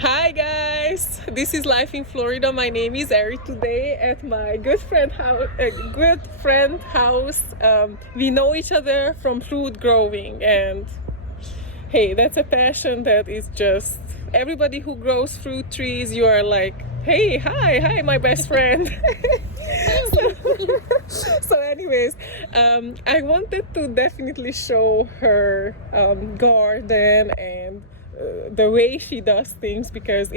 Hi guys, this is Life in Florida. My name is Ari. Today at my good friend house. We know each other from fruit growing, and hey, that's a passion that is just everybody who grows fruit trees. You are like, hey, hi, my best friend. So anyways, I wanted to definitely show her garden and the way she does things, because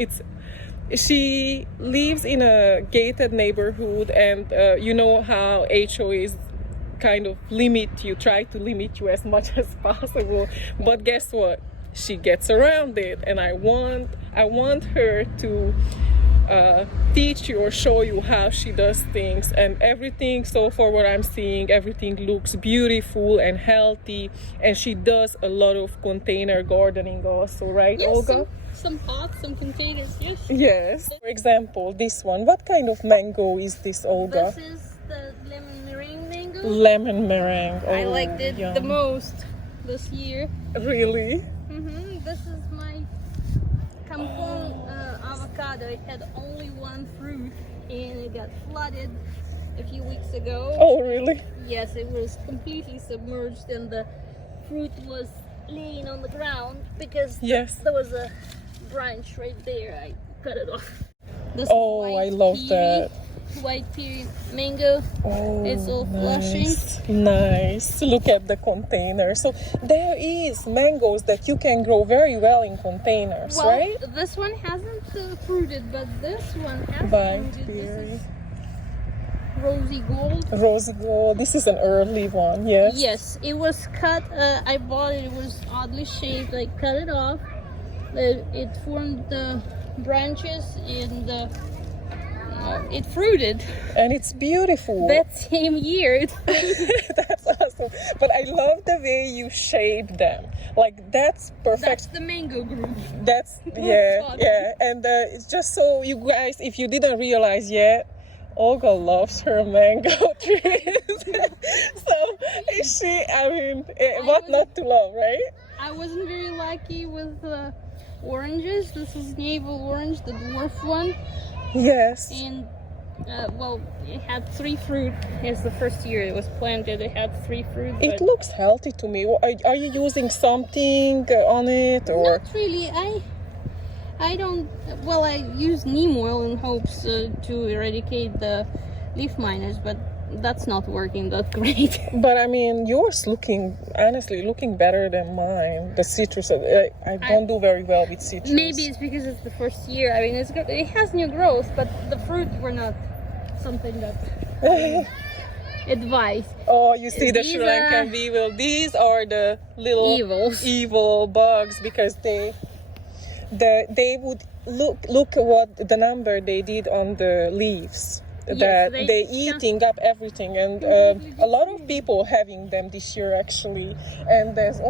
she lives in a gated neighborhood, and you know how HOAs kind of try to limit you as much as possible, but guess what, she gets around it, and I want her to teach you or show you how she does things. And everything, so far what I'm seeing, everything looks beautiful and healthy, and she does a lot of container gardening also, right? Yes, Olga? some pots, some containers, Yes. For example, this one, what kind of mango is this, Olga? This is the lemon meringue mango. Lemon meringue. Oh, I liked it yum. the most this year. Really? This is my avocado. It had only one fruit and it got flooded a few weeks ago. Oh, really? Yes, it was completely submerged and the fruit was laying on the ground because Yes. there was a branch right there. I cut it off. This Oh, I love that. White pea mango. Oh, It's all nice. Nice. Look at the container. So there is mangoes that you can grow very well in containers, Well, right? this one hasn't fruited, but this one has White fruited. This berry. is rosy gold. Rosy gold. This is an early one, yes? Yes, it was cut. I bought it. It was oddly shaped. I cut it off. It formed the branches and it fruited. And it's beautiful. That same year. That's awesome. But I love the way you shape them. Like, that's perfect. That's the mango group. That's yeah. And it's just so you guys, if you didn't realize yet, Olga loves her mango trees. So what not to love, right? I wasn't very lucky with oranges. This is navel orange, the dwarf one. Yes. And it had 3 fruit. It's the first year it was planted. It had 3 fruit. It looks healthy to me. Are you using something on it, or? Not really. I don't. Well, I use neem oil in hopes to eradicate the leaf miners, but that's not working that great. But I mean, yours honestly looking better than mine. The citrus, I don't do very well with citrus. Maybe it's because it's the first year. I mean, it has new growth, but the fruit were not something that advice. Oh, you see the These Sri Lankan are weevil. These are the little evil bugs, because they would look at what the number they did on the leaves. That they eating up everything, and a lot of people having them this year actually. And there's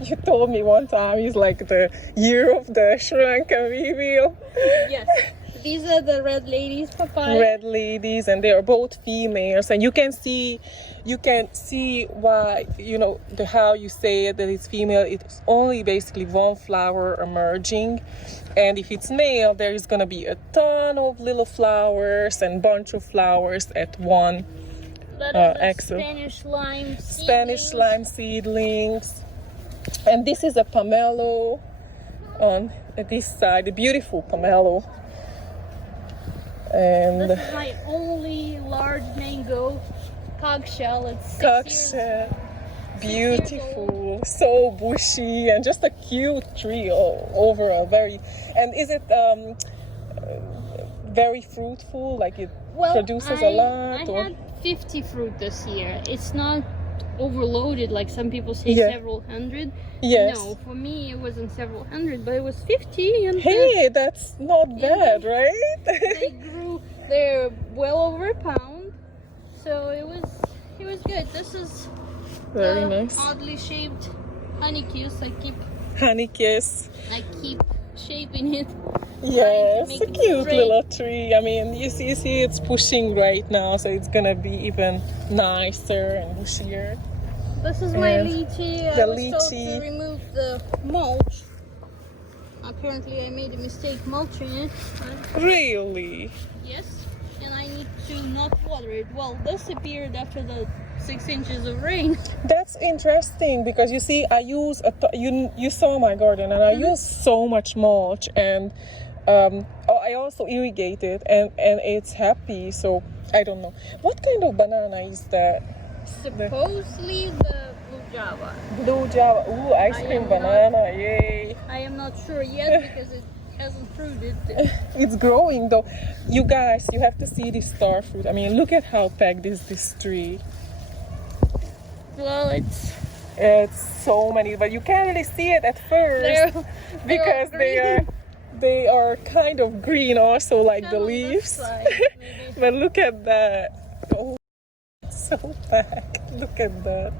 you told me one time it's like the year of the Sri Lankan weevil. Yes, these are the red ladies papaya. Red ladies, and they are both females, and you can see why, how you say it, that it's female. It's only basically one flower emerging, and if it's male, there is gonna be a ton of little flowers and bunch of flowers at one axis. Spanish lime seedlings. And this is a pomelo on this side, a beautiful pomelo. And this is my only large mango. Cogshell. It's 6 years. Beautiful, so bushy, and just a cute tree overall. And is it very fruitful? Like it produces a lot? I had 50 fruit this year. It's not overloaded like some people say, several hundred. Yes. No, for me it wasn't several hundred, but it was 50. And hey, that's not bad, right? They're well over a pound, so it was good. This is very nice. Oddly shaped honeykiss. I keep shaping it. Yes, a cute little tree. I mean, you see it's pushing right now, so it's gonna be even nicer and bushier. This is my lychee. I was told to remove the mulch. apparently I made a mistake mulching it. Really? Yes, and I need to not water it. Well, this appeared after the 6 inches of rain. That's interesting because you see, I use you saw my garden, and I use so much mulch, and I also irrigate it, and it's happy. So I don't know what kind of banana is that. Supposedly the blue Java. Blue Java. Ooh, ice cream banana. Yay! I am not sure yet because it hasn't fruited. It's growing though. You guys, you have to see this star fruit. I mean, look at how packed is this tree. Well, it's so many, but you can't really see it at first because they are kind of green also, like the leaves. Side, But look at that. Oh, it's so packed. Look at that.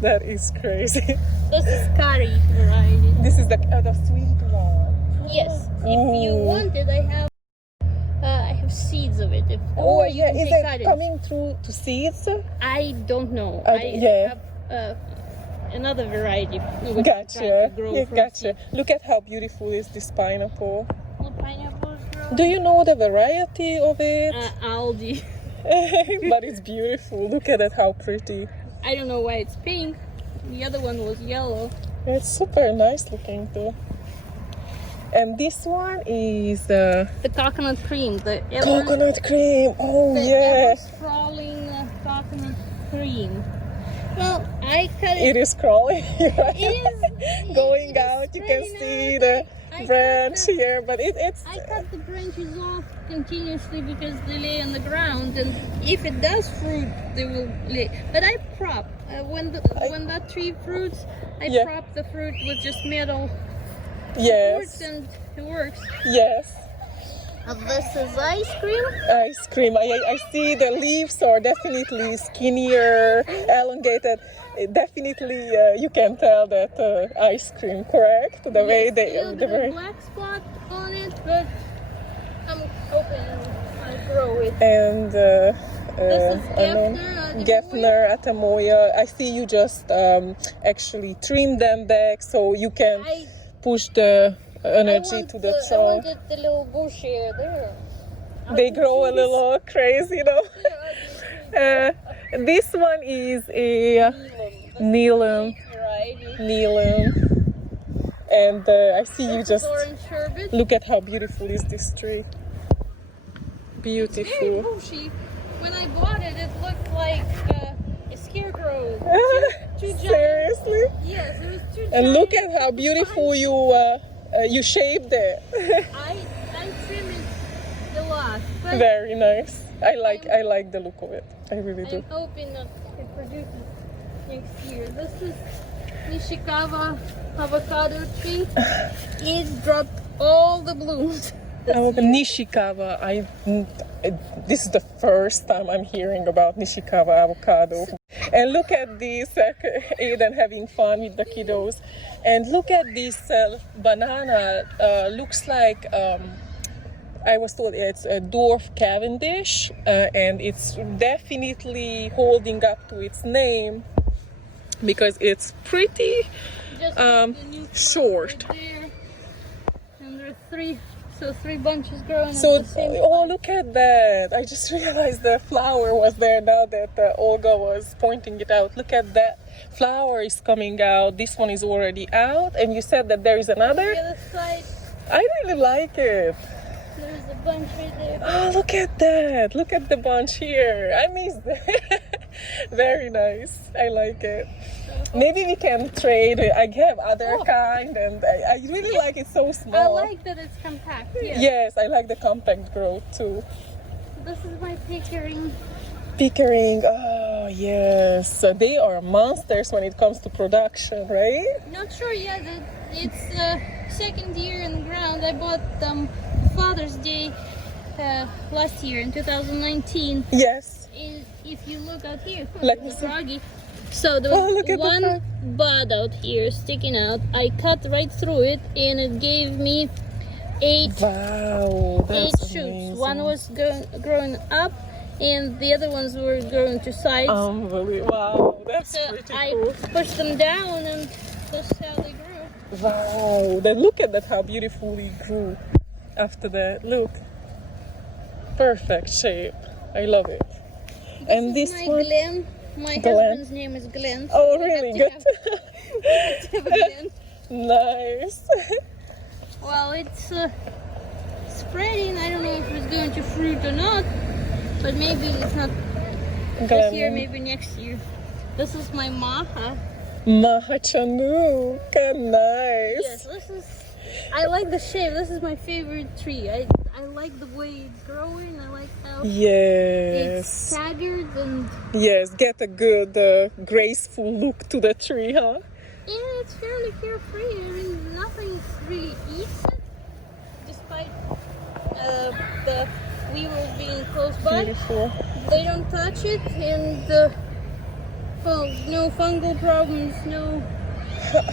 That is crazy. This is curry variety. This is the sweet one. Yes. If you want it, I have seeds of it. Oh you yeah, can is cut it coming through to seeds? I don't know. Yeah. have another variety. Which Gotcha. Grow Gotcha. Look at how beautiful is this pineapple. Well, pineapples grow. Do you know the variety of it? Aldi. But it's beautiful. Look at it, how pretty. I don't know why it's pink. The other one was yellow. It's super nice looking too. And this one is The coconut cream. The coconut cream. Oh the yeah. ever-sprawling coconut cream. Well, I cut it. It is crawling. Right? It is Going it is out. You can spreading see out. the I branch cut the- here, but it's. I cut the branches off continuously because they lay on the ground, and if it does fruit, they will lay. But I prop when that tree fruits. I prop the fruit with just metal supports, Yes. and it works. Yes. This is ice cream. Ice cream. I see the leaves are definitely skinnier, elongated. Definitely, you can tell that ice cream, correct? The way they. Still The got way. a black spot on it, but I'm hoping I'll grow it. And This is Gefner, Atamoya. I see you just actually trim them back so you can push the energy to the I trunk. wanted the little bush here there. They grow a little crazy, though. This one is a Neelam. And I see you just Orange sherbet. look at how beautiful is this tree. Very Beautiful. bushy. When I bought it, it looked like a scarecrow. Two giant. Seriously? Yes, it was two giant. And look at how beautiful you shaped it. I trimmed it a lot. But Very nice. I like the look of it. I really do. I'm hoping that it produces next year. This is Nishikawa Avocado tree. It dropped all the blooms. Nishikawa. This is the first time I'm hearing about Nishikawa avocado. And look at this, Aiden having fun with the kiddos. And look at this banana. Looks like I was told it's a Dwarf Cavendish, and it's definitely holding up to its name because it's pretty short. Right there. And there are three bunches growing So, at the same time. oh, look at that. I just realized the flower was there now that Olga was pointing it out. Look at that. Flower is coming out. This one is already out. And you said that there is another? The other side, I really like it. there's a bunch right there. Oh, look at that. Look at the bunch here. I missed it. Very nice. I like it. Maybe we can trade. I have other kind, and I really like it so small. I like that it's compact. Yes. Yes, I like the compact growth too. This is my Pickering. Pickering, oh yes, they are monsters when it comes to production, right? Not sure yet. It's second year in the ground. I bought them Father's Day last year in 2019. Yes. If you look out here, Let me it's see. froggy. So there was look at one the bud out here sticking out. I cut right through it, and it gave me eight that's shoots. amazing. One was growing up, and the other ones were growing to sides. Unbelievable. Wow, that's So pretty I cool. pushed them down, and that's how they grew. Wow, then look at that, how beautifully it grew after that. Look, perfect shape. I love it. And this my one, Glenn. My Glenn. husband's name is Glenn. Oh, we really? have Good. to have a Glenn. Nice. Well, it's spreading. I don't know if it's going to fruit or not, but maybe it's not this year, maybe next year. This is my Maha. Maha Chanuka, nice. Yes, this is. I like the shape. This is my favorite tree. I like the way it's growing. I like how it's Yes. staggered and Yes, get a good graceful look to the tree, huh? yeah, it's fairly carefree. I mean, nothing really eats it, despite the weevils being close by. Beautiful. They don't touch it, and well, no fungal problems, no.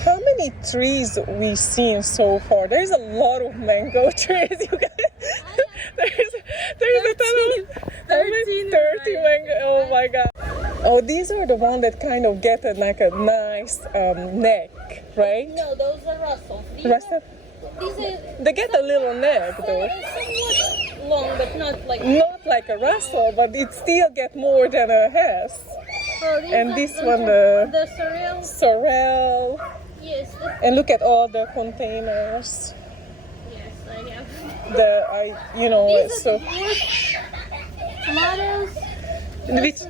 How many trees we've seen so far? There's a lot of mango trees, you guys. There's a ton of 13 30 mango. Oh my god. Oh, these are the ones that kind of get like a nice neck, right? No, those are Russells. Russell? These are They get a little neck though. somewhat long, but not like. Not like a Russell, but it still get more than a Hess. Oh, these And are this one, the sorrel. sorrel. Yes, And look at all the containers. yes, I have. You know, These so are the dwarf tomatoes.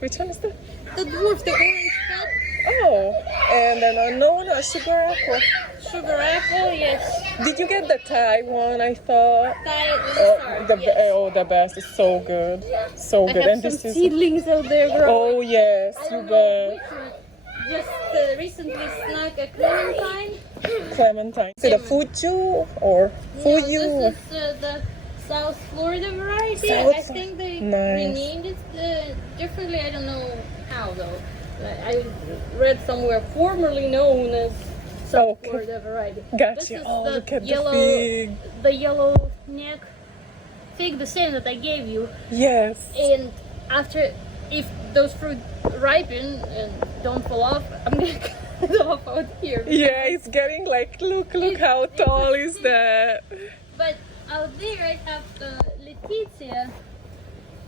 which one is that? The dwarf, the orange head. Oh, and then a sugar apple. Sugar apple, yes. Did you get the Thai one? I thought. The best is so good, so I good. have And some this is. seedlings out there growing. Oh yes, I you don't know bet. which one. Just recently snuck a clementine. Clementine. Is it a Fuju or Fuyu? No, this is the South Florida variety. South I think they Nice. renamed it differently. I don't know how though. I read somewhere formerly known as South Okay. Florida variety. Gotcha. This is Oh, the look at yellow, the fig. the yellow neck fig, the same that I gave you. Yes. And after, if those fruit ripen and don't fall off, I'm gonna cut it off out here. Yeah, it's getting like, look how it's tall a is fig. that? But out there I have the Letizia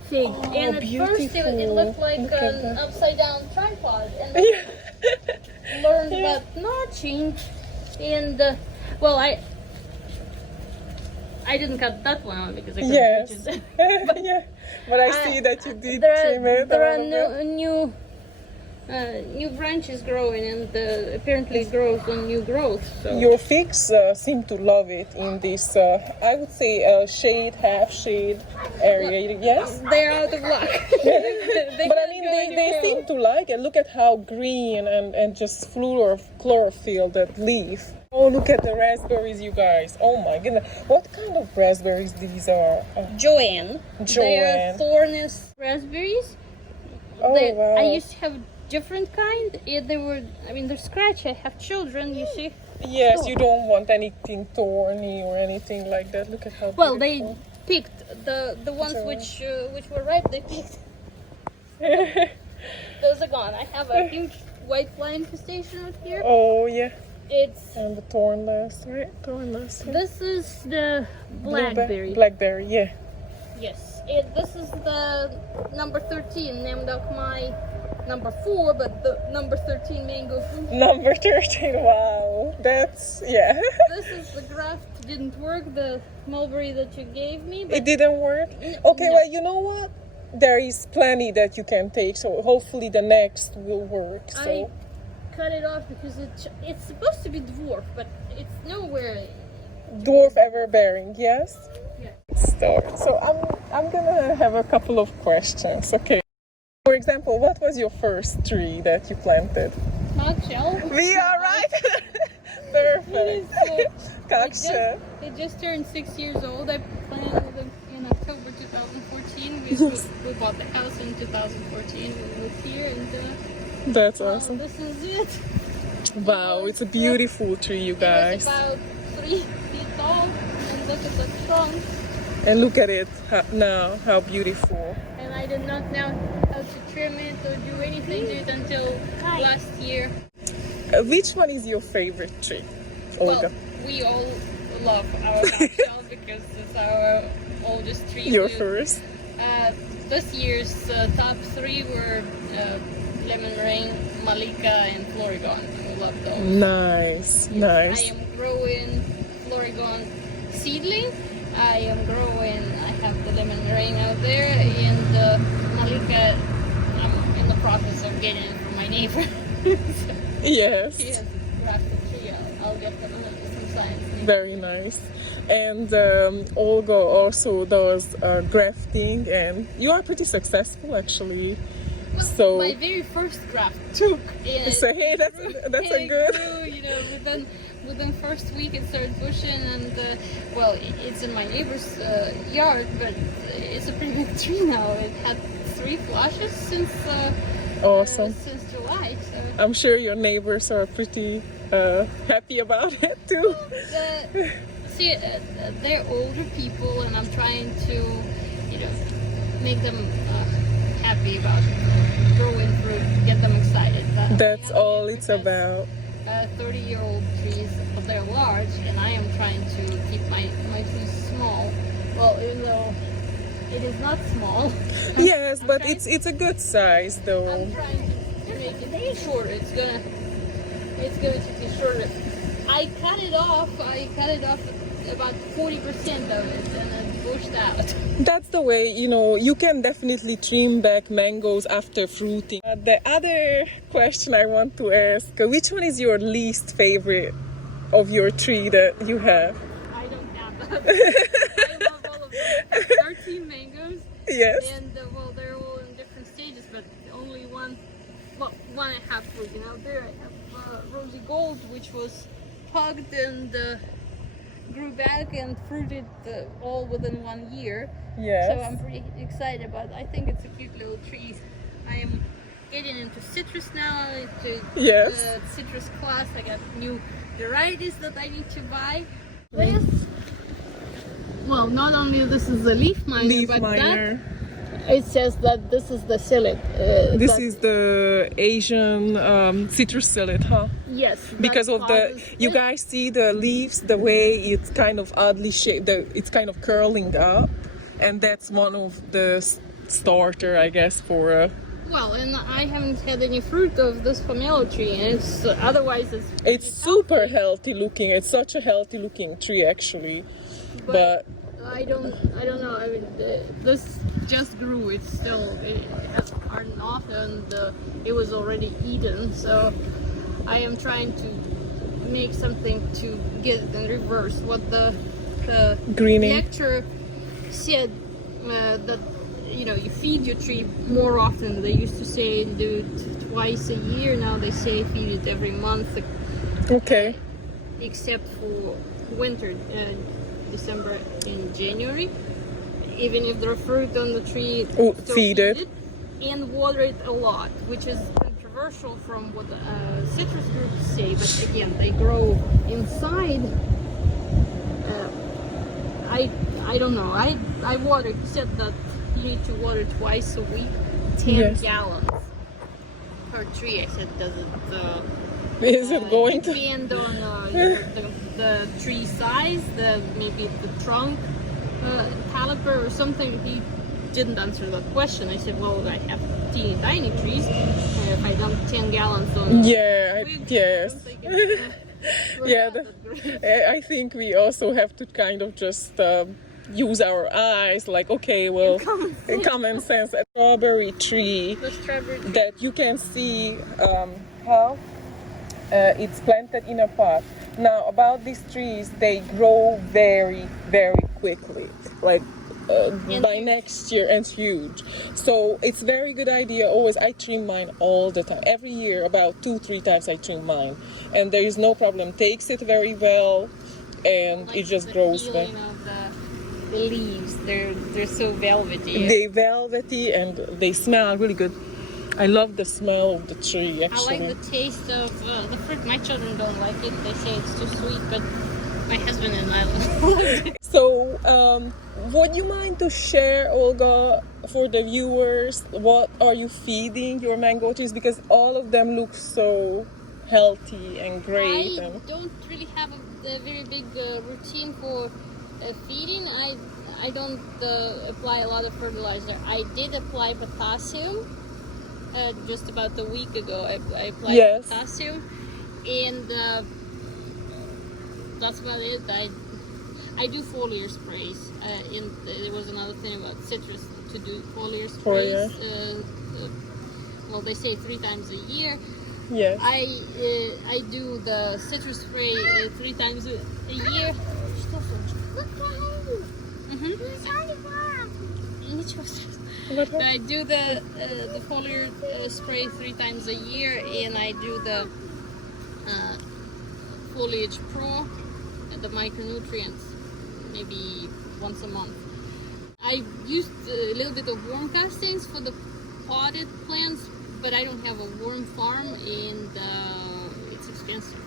fig, Oh, and at first it beautiful. looked like Look at an that. upside down tripod, and Yeah. learned Yeah. about notching. And well, I didn't cut that one out because I couldn't Yes. reach it. Yeah. But I see that you did there trim it. there a are little bit. new branches growing, and apparently it grows on new growth. So Your figs seem to love it in this, I would say, shade, half shade area. Yes? they're out of luck. But I mean, they seem to like it. Look at how green and just chlorophyll that leaf. Oh, look at the raspberries, you guys. Oh my goodness. What kind of raspberries these are? Joanne. They Joanne. are thornless raspberries. Oh, wow. I used to have different kind. They're scratchy. I have children, you see. Yes, you don't want anything thorny or anything like that. Look at how Well, they beautiful. picked the ones which were ripe. They picked. Those are gone. I have a huge white fly infestation out here. Oh, yeah. It's And the thornless, right? Thornless. Yeah. this is the Blackberry. Blackberry, yeah. Yes, this is the number 13, named after my number 4, but the number 13 mango fruit. Number 13, wow. That's, yeah. This is the graft didn't work, the mulberry that you gave me. But It didn't work? Okay, no. well, you know what? There is plenty that you can take, so hopefully the next will work. So I cut it off because it's supposed to be dwarf, but it's nowhere. dwarf ever bearing, yes? Yeah. Start. So I'm gonna have a couple of questions, okay? For example, what was your first tree that you planted? Nutshell. We are right. Perfect. Gotcha. It just turned 6 years old. I planted them in October 2014. We bought the house in 2014. We moved here, and That's awesome. this is it. Wow, it's a beautiful tree, you guys. It's about 3 feet tall, and look at the trunk. And look at it now, how beautiful. And I did not know how to trim it or do anything to it until last year. Which one is your favorite tree, Olga? Well, we all love our nutshell because it's our oldest tree. Your first? This year's top three were lemon rain, malika, and florigon. We love those. Nice, nice. I am growing florigon seedling. I am growing. I have the lemon rain out there, and malika. I'm in the process of getting it from my neighbor. Yes. She has grafted tree. I'll get them some science. Very nice. And Olga also does grafting, and you are pretty successful actually. So my very first graft took. So hey, that's a good. Grew, you know, within first week it started pushing, and well, it's in my neighbor's yard, but it's a pretty big tree now. It had 3 flushes since Awesome. Since July. So I'm sure your neighbors are pretty happy about it too. See, they're older people, and I'm trying to, you know, make them happy about growing fruit, get them excited. That's all it's about. 30-year-old trees, but they're large, and I am trying to keep my trees small. Well, even though it is not small. Yes, but it's a good size though. I'm trying to make it shorter. It's gonna be shorter. I cut it off about 40% of it, and then bushed out. That's the way, you know, you can definitely trim back mangoes after fruiting. The other question I want to ask, which one is your least favorite of your tree that you have? I don't have that. I love all of them. 13 mangoes. Yes. And well, they're all in different stages, but only one I have fruiting out there. I have rosy gold, which was pugged and grew back and fruited all within 1 year. Yes. So I'm pretty excited about it. I think it's a cute little tree. I am getting into citrus now, into Yes. citrus class. I got new varieties that I need to buy. This, well, not only this is the leaf miner, but miner. it says that this is the psyllid. This is the Asian citrus psyllid, huh? Yes. Because of you guys see the leaves, the way it's kind of oddly shaped, it's kind of curling up, and that's one of the starter, I guess, for. Well, and I haven't had any fruit of this pomelo tree, and it's otherwise it's super healthy looking. It's such a healthy looking tree, actually, but I don't know. I mean, this just grew. It has hardened off, and it was already eaten. So I am trying to make something to get it in reverse. What the greening lecturer said, that you know, you feed your tree more often. They used to say do it twice a year. Now they say feed it every month. Okay. Except for winter. December and January, even if there's fruit on the tree, feed it and water it a lot, which is controversial from what citrus groups say, but again, they grow inside. I don't know. I water. He said that you need to water twice a week, 10 gallons per tree. I said, does it? Is it going to depend on the tree size, maybe the trunk caliper or something? He didn't answer that question. I said, well, I have teeny tiny trees. If I dump 10 gallons on yes. I think we also have to kind of just use our eyes, like, okay, well, common sense. A strawberry tree that you can see how it's planted in a pot. Now, about these trees, they grow very, very quickly, like by next year, and huge. So it's very good idea. Always, I trim mine all the time. Every year, about 2-3 times I trim mine, and there is no problem. Takes it very well, and like it just grows well. The leaves, they're so velvety. They velvety and they smell really good. I love the smell of the tree, actually. I like the taste of the fruit. My children don't like it. They say it's too sweet, but my husband and I love it. So, would you mind to share, Olga, for the viewers, what are you feeding your mango trees? Because all of them look so healthy and great. I don't really have a very big routine for feeding. I don't apply a lot of fertilizer. I did apply potassium just about a week ago. I applied potassium, and that's about it. I do foliar sprays. And there was another thing about citrus to do foliar sprays. Well, they say 3 times a year. Yes. I do the citrus spray 3 times a year. I do the foliar spray 3 times a year, and I do the foliage pro, the micronutrients, maybe once a month. I used a little bit of worm castings for the potted plants, but I don't have a worm farm, and it's expensive.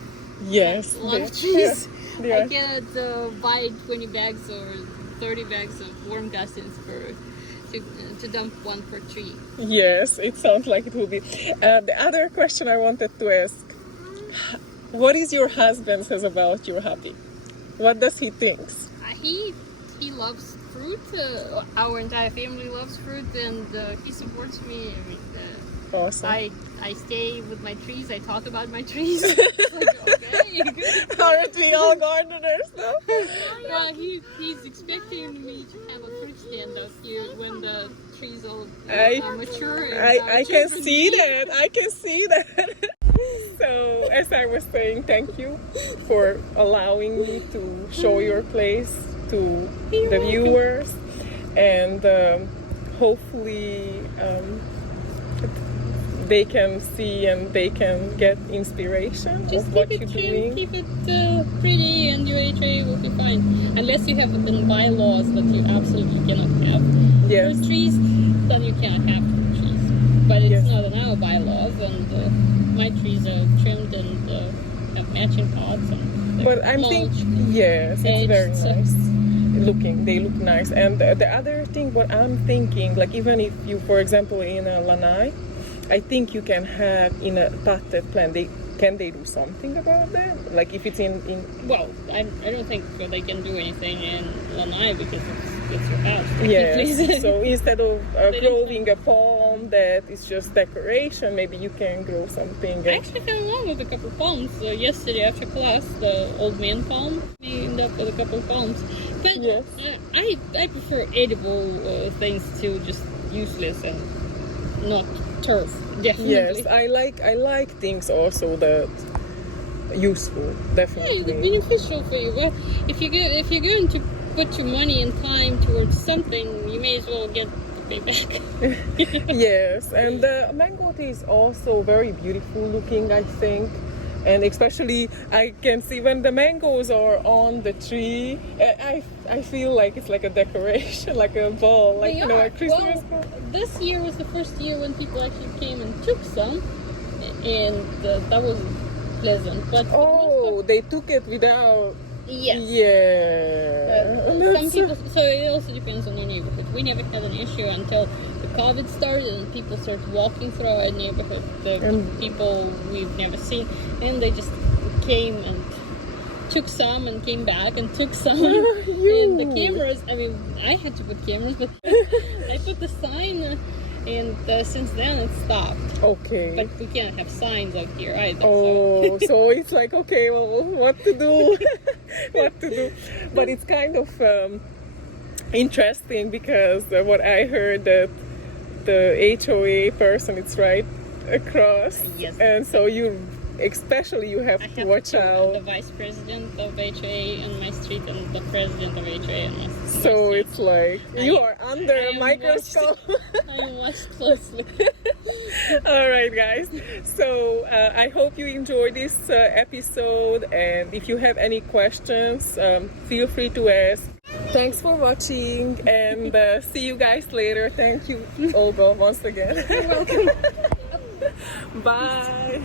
Yes. A lot of trees. I can't buy 20 bags or 30 bags of worm castings to dump one per tree. Yes, it sounds like it will be. The other question I wanted to ask, what is your husband says about your hobby? What does he think? He loves fruit. Our entire family loves fruit, and he supports me. Awesome. I stay with my trees. I talk about my trees. Like, okay, good. Aren't we all gardeners though? Well, he's expecting me to have a fruit stand out here when the trees all are mature. I can see that. I can see that. So, as I was saying, thank you for allowing me to show your place to the viewers, and hopefully they can see and they can get inspiration Just of what keep you're it trim, doing. keep it pretty, and your HOA will be fine. Unless you have in bylaws that you absolutely cannot have fruit trees, then you cannot have fruit trees. But it's not in our bylaws, and my trees are trimmed and have matching pots. And but I'm thinking, yes, it's very nice looking. They look nice. And the other thing, what I'm thinking, like even if you, for example, in a lanai, I think you can have in a potted plant. Can they do something about that? Like if it's in well, I don't think they can do anything in lanai because it's your house. Yes. So instead of growing a palm that is just decoration, maybe you can grow something. I actually fell in love with a couple of palms. Yesterday after class, the old man palm, we ended up with a couple of palms. But I prefer edible things to just useless and not turf. Definitely. Yes, I like things also that useful. Definitely. Yeah, it's beneficial for you. Well, if you're going to put your money and time towards something, you may as well get the payback. Yes, and the mango tea is also very beautiful looking, I think. And especially I can see when the mangoes are on the tree, I feel like it's like a decoration, like a ball, like a Christmas ball. This year was the first year when people actually came and took some, and that was pleasant. But they took it without. Yes. Yeah. Some people. So it also depends on your neighborhood. We never had an issue until the COVID started and people started walking through our neighborhood. The people we've never seen, and they just came and took some and came back and took some. And the cameras. I mean, I had to put cameras, but I put the sign. And since then it stopped. Okay. But we can't have signs out here either. Oh, so it's like, okay, well, what to do? What to do? But it's kind of interesting because what I heard that the HOA person is right across. Yes. And so especially you have to watch out. The vice president of HOA on my street and the president of HOA on my street. So it's like you are under a microscope. I am watched closely. All right, guys. So I hope you enjoyed this episode, and if you have any questions, feel free to ask. Thanks for watching, and see you guys later. Thank you, Olga, once again. You're welcome. Bye.